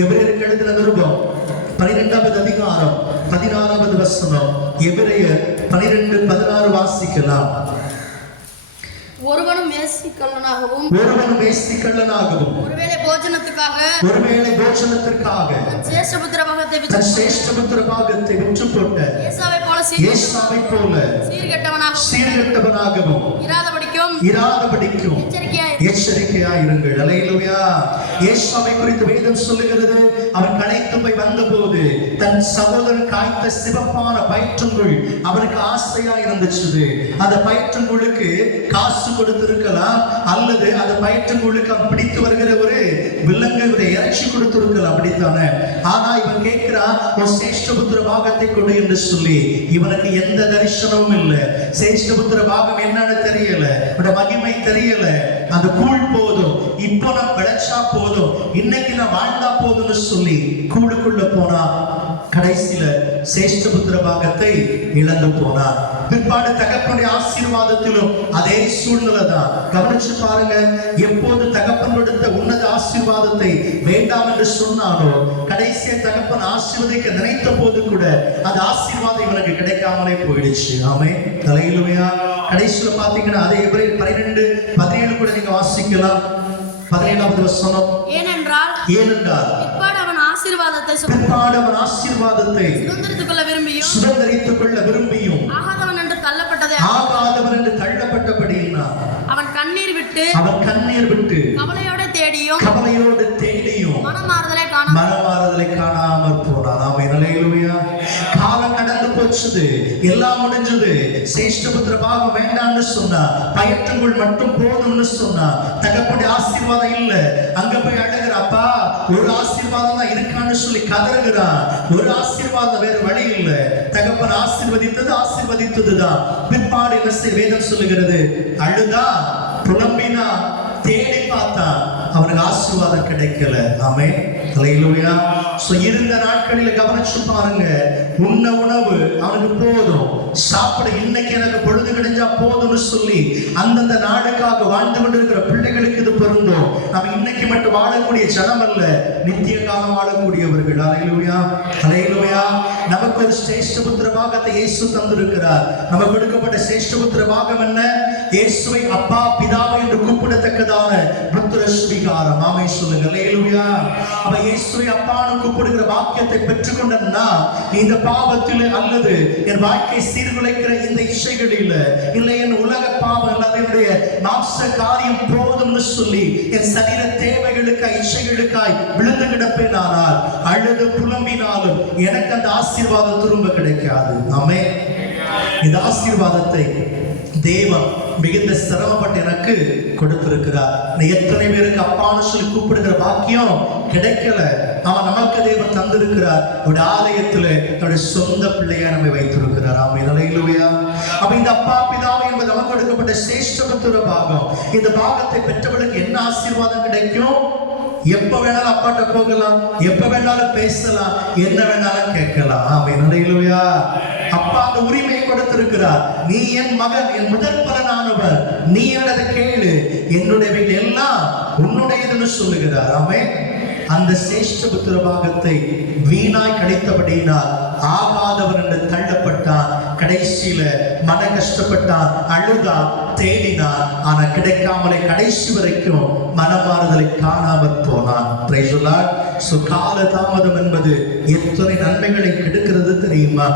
எபிரேயருக்கு எழுதின நிருபம் பனிரெண்டாவது அதிகாரம் பதினாறாவது வசனம். எபிரேயர் பனிரெண்டு பதினாறு வாசிக்கலாம். ஒருவனும் மேசிக்கல்லனாகவும் ஒருவன் வேசிக்கள்ளனாகவும் ஒருவேளை போஜனத்துக்காக ஒருவேளை போஷணத்திற்காக தன் சேஷபுத்திர பாகத்தை தன் விற்று சேஷ்டபுத்திர பாகத்தை விற்று போட்ட ஏசாவை போல ஏசாவை போல சீர்கெட்டவனாகவும் சீர்கெட்டவனாகவும். இராதபடிக்கும் இராதபடிக்கும். எச்சரிக்கையாய் எச்சரிக்கையாயிருங்கள். அலையிலுயா. ஏசாவை குறித்து வேதம் சொல்லுகிறது. அவன் களைத்து போய் வந்தபோது தன் சகோதரன் காய்த்த சிவப்பான பயிற்றுங்குள் அவனுக்கு ஆசையா இருந்துச்சு அந்த பயிற்றுங்குழுக்கு காசு கொடுத்திருக்கலாம் அல்லது அந்த பயிற்றுங்குழுக்கு அவன் பிடித்து வருகிற ஒரு விலங்கு இறைச்சி கொடுத்திருக்கலாம் அப்படித்தானே? ஆனா இவன் கேட்கிறான் உன் சேஷ்டபுத்திர பாகத்தை கொடு என்று சொல்லி. இவனுக்கு எந்த தரிசனமும் இல்லை. சேஷ்டபுத்திர பாகம் என்னன்னு தெரியல. மகிமை தெரியல. அந்த கூழ் போதும். இப்போ நான் விளைச்சா போதும். இன்னைக்கு நான் வாழ்ந்தா போதும்னு சொல்லி கூழுக்குள்ள போன சேஷ்டபுத்திர பாகத்தை இழந்து போனார். பிற்பாடு தகப்பனுடைய ஆசீர்வாதத்திலும் அதே சூழ்நிலை தான். கவனிச்சு பாருங்க எப்போது தகப்பன் கொடுத்த உன்னத ஆசீர்வாதத்தை வேண்டாம் என்று சொன்னானோ கடைசியா தகப்பன் ஆசீர்வதிக்க நினைத்த போது கூட அந்த ஆசீர்வாதம் இவனுக்கு கிடைக்காமலே போயிடுச்சு. ஆமே தலையிலுமையா? கடைசியில பாத்தீங்கன்னா அதே எபிரேயர் பன்னிரெண்டு பதினேழு கூட நீங்க வாசிக்கலாம். பதினேழாவது வசனம். ஏனென்றால் ஏனென்றால் ஆசீர்வாதத்தை சும- பிற்பாடு அவன் ஆசீர்வாதத்தை சுதந்திரித்துக் கொள்ள விரும்பியும் சுதந்திரித்துக் கொள்ள விரும்பியும். ஆகாதவன் என்று தள்ளப்பட்டதை ஆகாதவன் என்று தள்ளப்பட்டபடியினால். அவன் கண்ணீர் விட்டு அவன் கண்ணீர் விட்டு கவலையோட தேடியும் கவலையோடு தேடியும் மனமாறுதலை காண மனமாறுதலை காணாமற் போனான். அவன் நிலையிலுமையா கடந்து எல்லாம் முடிஞ்சது. சேஷ்டபுத்திர பாகம் வேண்டாம்னு சொன்னா பயற்றங்குள் மட்டும் போதும்னு சொன்னா தகப்படி ஆசீர்வாதம் இல்ல. அங்க போய் அழுகிற அப்பா ஒரு ஆசீர்வாதம் தான் இருக்கான்னு சொல்லி கதறுகிறான் ஒரு ஆசீர்வாதம் வேற வழி இல்ல. தகப்பன் ஆசீர்வதித்தது ஆசீர்வதித்தது தான் பிற்பாடு என்ன வேதம் சொல்லுகிறது? அழுதா புலம்பினா தேடி அவனுக்கு ஆசீர்வாதம் கிடைக்கல. ஆமே தலையிலுயா ஸோ இருந்த நாட்களில் கவனிச்சு பாருங்க. உண்ண உணவு அவனுக்கு போதும். சாப்பிட இன்னைக்கு எனக்கு பொழுது கிடைஞ்சா போதும்னு சொல்லி அந்தந்த நாடுக்காக வாழ்ந்து கொண்டிருக்கிற பிள்ளைகளுக்கு இது பொருந்தும். நம்ம இன்னைக்கு மட்டும் வாழக்கூடிய ஜனம் அல்ல நித்திய காலம் வாழக்கூடியவர்கள். அலையிலுயா அலையிலுயா நமக்கு ஒரு சிரேஷ்டபுத்திர பாகத்தை இயேசு தந்திருக்கிறார். நமக்கு கொடுக்கப்பட்ட சிரேஷ்டபுத்திர பாகம் என்ன? இயேசுவை அப்பா பிதாவை என்று கூப்பிட அதிகாரம் ஆமை சொல்லுங்க அலையிலுயா அப்ப இயேசுவை அப்பான்னு கூப்பிடுகிற வாக்கியத்தை பெற்றுக்கொண்டா இந்த பாவத்தில் அல்லது என் வாழ்க்கை சீர்குலைக்கிற இந்த இசைகளில் இல்லை என் உலக பாவம் அல்லது என்னுடைய மாம்ச காரியம் போதும்னு சொல்லி என் சரீர தேவைகளுக்காய் இசைகளுக்காய் விழுந்து கிடப்பேன் ஆனால் அழுது புலம்பினாலும் எனக்கு அந்த ஆசீர்வாதம் திரும்ப கிடைக்காது. ஆமே இந்த ஆசீர்வாதத்தை தேவன் மிகுந்த சிரமப்பட்டு எனக்கு கொடுத்திருக்கிறார். எத்தனை பேருக்கு அப்பான்னு சொல்லி கூப்பிடுகிற பாக்கியம் கிடைக்கல. அவன் நமக்கு தேவன் தந்திருக்கிறார். அவருடைய ஆலயத்துல அவருடைய சொந்த பிள்ளையா நம்மை வைத்திருக்கிறார். ஆமை நிலையிலுவையா அப்ப இந்த அப்பா பிதாவை என்பது நமக்கு கொடுக்கப்பட்ட சிரேஷ்டபுத்திர பாகம். இந்த பாகத்தை பெற்றவர்களுக்கு என்ன ஆசீர்வாதம் கிடைக்கும்? எப்ப வேணாலும் அப்பாட்ட போகலாம். எப்ப வேணாலும் பேசலாம். என்ன வேணாலும் கேட்கலாம். ஆமை நிலையிலுயா அப்பா அந்த உரிமை கொடுத்திருக்கிறார். நீ என் மகன் என் முதல் பலனானவர் நீ எனது கேளு என்னுடையவைகள் எல்லாம் உன்னுடையதுன்னு சொல்லுகிறார். அவன் அந்த சேஷ்ட புத்திர பாகத்தை வீணாய் கிடைத்தபடியினால் ஆகாதவர் என்று தள்ளப்பட்டான். கடைசியில மன கஷ்டப்பட்டான். அழுதான் தேடினான். ஆனா கிடைக்காமலே கடைசி வரைக்கும் மனமாறுதலை காணாமல் போனான் தாமதம் என்பது எத்தனை நன்மைகளை கெடுக்கிறது தெரியுமா?